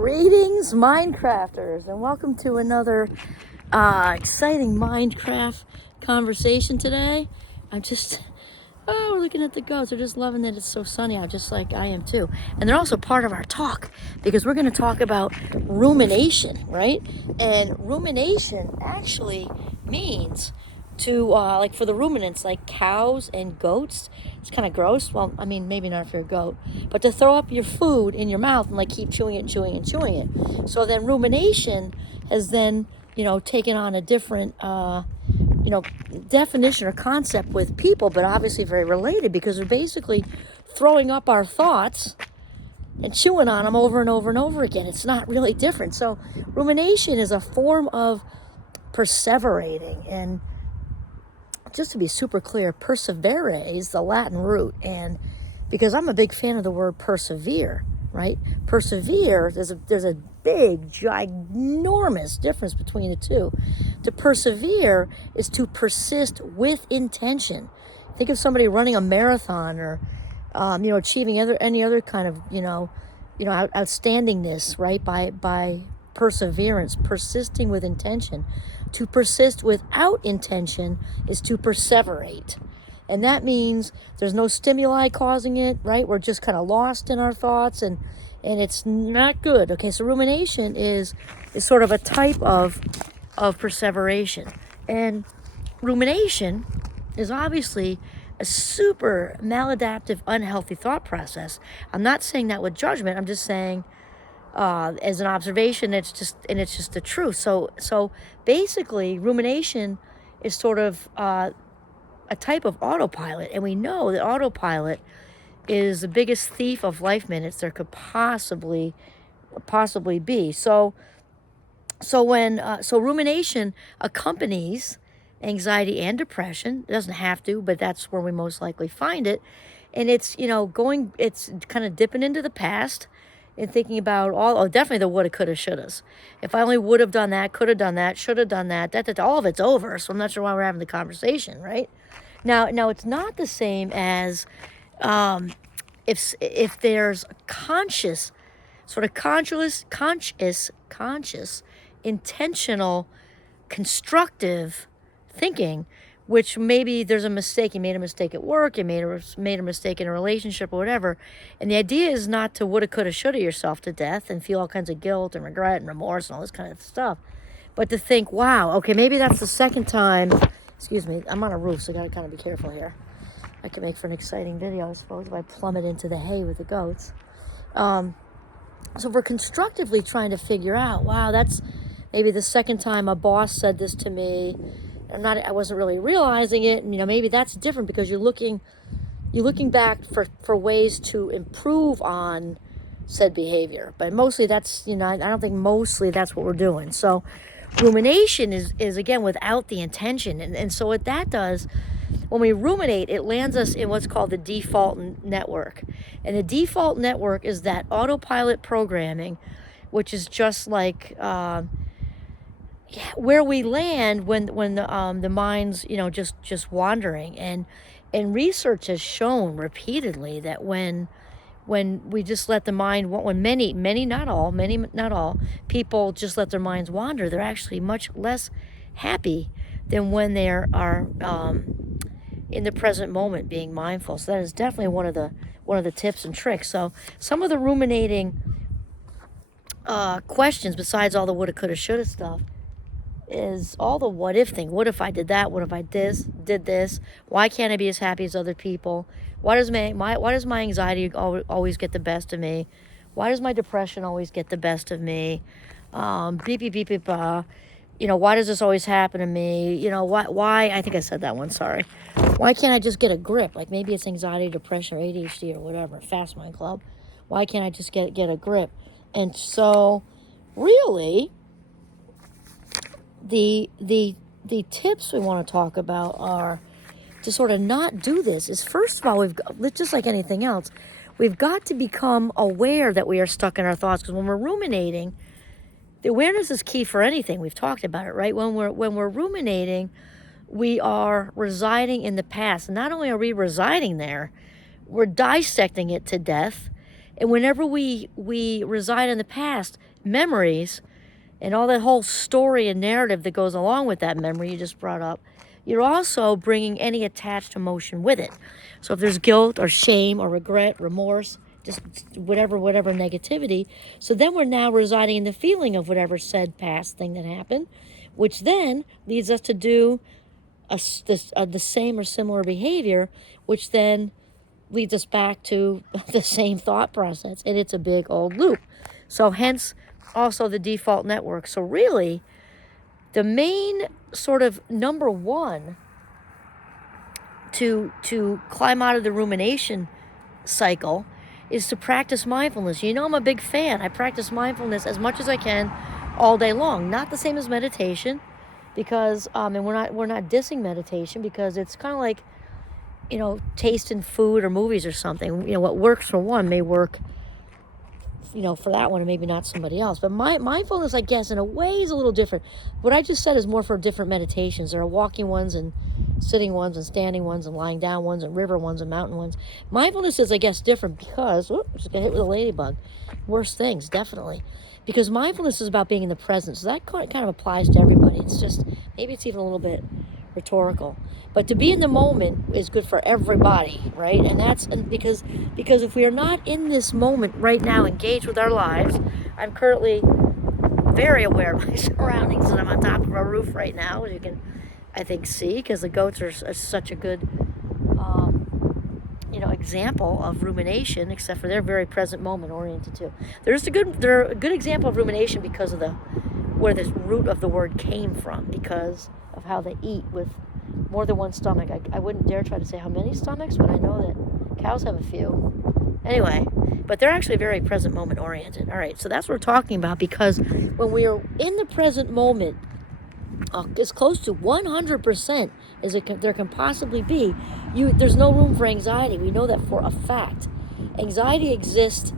Greetings, Minecrafters, and welcome to another exciting Minecraft conversation today. We're looking at the goats. They're just loving that it's so sunny out, just like I am too. And they're also part of our talk because we're going to talk about rumination, right? And rumination actually means to, like for the ruminants, like cows and goats. It's kind of gross. Well, I mean, maybe not if you're a goat, but to throw up your food in your mouth and like keep chewing it and chewing and chewing it. So then rumination has then, taken on a different, definition or concept with people, but obviously very related because we're basically throwing up our thoughts and chewing on them over and over and over again. It's not really different. So rumination is a form of perseverating. And just to be super clear, perseverare is the Latin root. And because I'm a big fan of the word persevere, right? Persevere, there's a big, ginormous difference between the two. To persevere is to persist with intention. Think of somebody running a marathon or, achieving any other kind of, outstandingness, right? By perseverance, persisting with intention. To persist without intention is to perseverate. And that means there's no stimuli causing it, right? We're just kind of lost in our thoughts and it's not good. Okay, so rumination is sort of a type of perseveration. And rumination is obviously a super maladaptive, unhealthy thought process. I'm not saying that with judgment. I'm just saying as an observation, it's just the truth. So basically, rumination is sort of a type of autopilot, and we know that autopilot is the biggest thief of life minutes there could possibly be. So rumination accompanies anxiety and depression. It doesn't have to, but that's where we most likely find it. And it's it's kind of dipping into the past and thinking about definitely the woulda, coulda, shouldas. If I only would have done that, could have done that, should have done that, all of it's over. So I'm not sure why we're having the conversation, right? Now it's not the same as if there's conscious, intentional, constructive thinking, which maybe there's a mistake. You made a mistake at work, you made a mistake in a relationship or whatever. And the idea is not to woulda, coulda, shoulda yourself to death and feel all kinds of guilt and regret and remorse and all this kind of stuff. But to think, wow, okay, maybe that's the second time. Excuse me, I'm on a roof, so I gotta kind of be careful here. I can make for an exciting video, I suppose, if I plummet into the hay with the goats. So we're constructively trying to figure out, wow, that's maybe the second time a boss said this to me. I wasn't really realizing it. And, maybe that's different because you're looking back for ways to improve on said behavior. But mostly that's, I don't think mostly that's what we're doing. So rumination is again, without the intention. And so what that does, when we ruminate, it lands us in what's called the default network. And the default network is that autopilot programming, which is just like where we land when the mind's just wandering. And research has shown repeatedly that when we just let the mind, when many not all people just let their minds wander, they're actually much less happy than when they are in the present moment being mindful. So that is definitely one of the tips and tricks. So some of the ruminating questions, besides all the woulda, coulda, shoulda stuff, is all the what if thing. What if I did that? What if I did this? Why can't I be as happy as other people? Why does my anxiety always get the best of me? Why does my depression always get the best of me? Beep beep beep beep. Why does this always happen to me? Why? I think I said that one. Sorry. Why can't I just get a grip? Like maybe it's anxiety, depression, or ADHD or whatever. Fast Mind Club. Why can't I just get a grip? And so, really, the tips we want to talk about are to sort of not do this. Is first of all, we've got, just like anything else, we've got to become aware that we are stuck in our thoughts. Because when we're ruminating, the awareness is key for anything. We've talked about it, right? When we're ruminating, we are residing in the past. And not only are we residing there, we're dissecting it to death. And whenever we reside in the past, memories and all that whole story and narrative that goes along with that memory you just brought up, you're also bringing any attached emotion with it. So if there's guilt or shame or regret, remorse, just whatever negativity, so then we're now residing in the feeling of whatever said past thing that happened, which then leads us to do the same or similar behavior, which then leads us back to the same thought process, and it's a big old loop. So hence also the default network. So really, the main sort of number one to climb out of the rumination cycle is to practice mindfulness. You know, I'm a big fan. I practice mindfulness as much as I can all day long. Not the same as meditation, because and we're not dissing meditation, because it's kind of like, you know, tasting food or movies or something. You know, what works for one may work, you know, for that one and maybe not somebody else. But mindfulness, I guess, in a way is a little different. What I just said is more for different meditations. There are walking ones and sitting ones and standing ones and lying down ones and river ones and mountain ones. Mindfulness is, I guess, different because, just got hit with a ladybug. Worst things, definitely. Because mindfulness is about being in the present. So that kind of applies to everybody. It's just, maybe it's even a little bit rhetorical. But to be in the moment is good for everybody, right? And because if we are not in this moment right now, engaged with our lives, I'm currently very aware of my surroundings, and I'm on top of a roof right now, as you can, I think, see, because the goats are such a good, example of rumination, except for they're very present moment oriented too. They're a good example of rumination because of where this root of the word came from, because of how they eat with more than one stomach. I wouldn't dare try to say how many stomachs, but I know that cows have a few. Anyway, but they're actually very present moment oriented. All right, so that's what we're talking about, because when we are in the present moment, as close to 100% as there can possibly be, there's no room for anxiety. We know that for a fact. Anxiety exists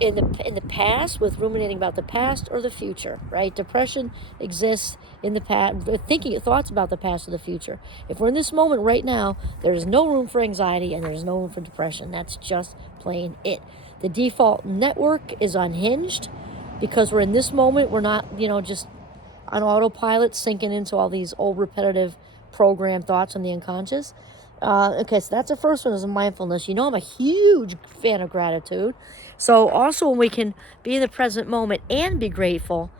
in the past, with ruminating about the past or the future, right? Depression exists in the past, thinking thoughts about the past or the future. If we're in this moment right now, there's no room for anxiety and there's no room for depression. That's just plain it. The default network is unhinged because we're in this moment. We're not, just on autopilot, sinking into all these old repetitive programmed thoughts from the unconscious. Okay, so that's the first one, is mindfulness. You know, I'm a huge fan of gratitude. So also, when we can be in the present moment and be grateful,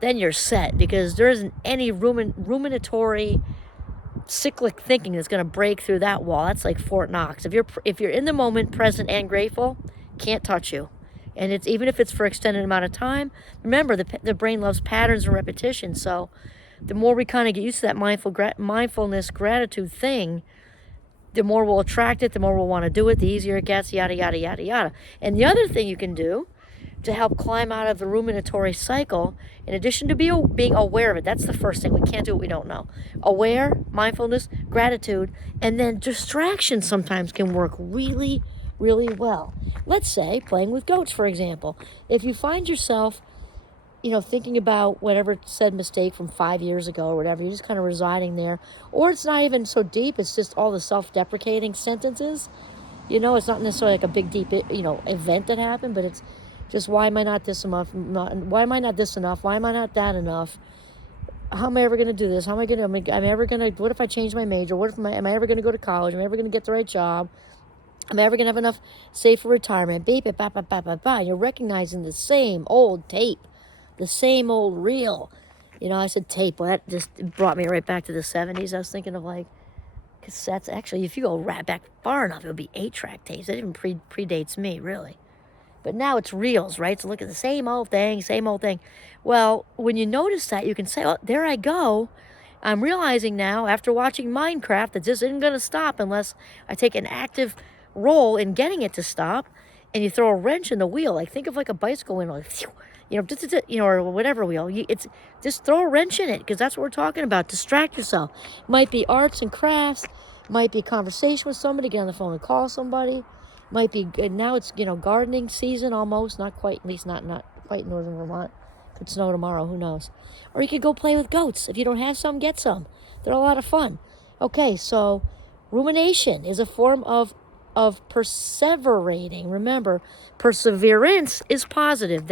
then you're set, because there isn't any ruminatory cyclic thinking that's going to break through that wall. That's like Fort Knox. If you're in the moment, present and grateful, can't touch you. And it's even if it's for extended amount of time. Remember, the brain loves patterns and repetition. So the more we kind of get used to that mindfulness gratitude thing, the more we'll attract it, the more we'll want to do it, the easier it gets, yada, yada, yada, yada. And the other thing you can do to help climb out of the ruminatory cycle, in addition to being aware of it, that's the first thing. We can't do what we don't know. Aware, mindfulness, gratitude, and then distraction sometimes can work really, really well. Let's say playing with goats, for example. If you find yourself, thinking about whatever said mistake from 5 years ago or whatever, you're just kind of residing there. Or it's not even so deep, it's just all the self-deprecating sentences. It's not necessarily like a big, deep, event that happened, but it's just, why am I not this enough? Why am I not this enough? Why am I not that enough? How am I ever going to do this? How am I going to, I'm ever going to, what if I change my major? What if am I ever going to go to college? Am I ever going to get the right job? Am I ever going to have enough saved for retirement? Beep, ba, ba, ba, ba, ba. You're recognizing the same old tape. The same old reel. I said tape. Well, that just brought me right back to the 70s. I was thinking of like cassettes. Actually, if you go right back far enough, it would be 8-track tapes. That even predates me, really. But now it's reels, right? So look at the same old thing, same old thing. Well, when you notice that, you can say, oh, there I go. I'm realizing now, after watching Minecraft, that this isn't going to stop unless I take an active role in getting it to stop. And you throw a wrench in the wheel. Like, think of like a bicycle wheel. Like, or whatever wheel. It's just throw a wrench in it, because that's what we're talking about. Distract yourself. Might be arts and crafts. Might be a conversation with somebody. Get on the phone and call somebody. Might be now it's gardening season almost. Not quite. At least not quite in northern Vermont. Could snow tomorrow. Who knows? Or you could go play with goats. If you don't have some, get some. They're a lot of fun. Okay, so rumination is a form of of perseverating. Remember, perseverance is positive.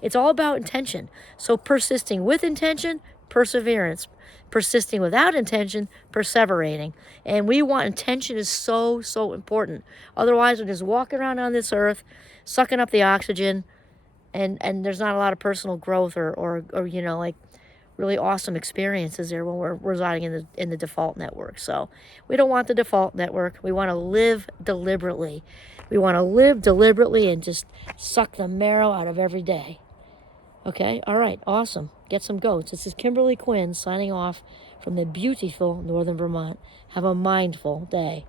It's all about intention. So persisting with intention, perseverance. Persisting without intention, perseverating. And we want intention is so, so important. Otherwise, we're just walking around on this earth, sucking up the oxygen, and there's not a lot of personal growth or like really awesome experiences there when we're residing in the default network. So we don't want the default network. We want to live deliberately. We want to live deliberately and just suck the marrow out of every day. Okay? All right. Awesome. Get some goats. This is Kimberly Quinn signing off from the beautiful northern Vermont. Have a mindful day.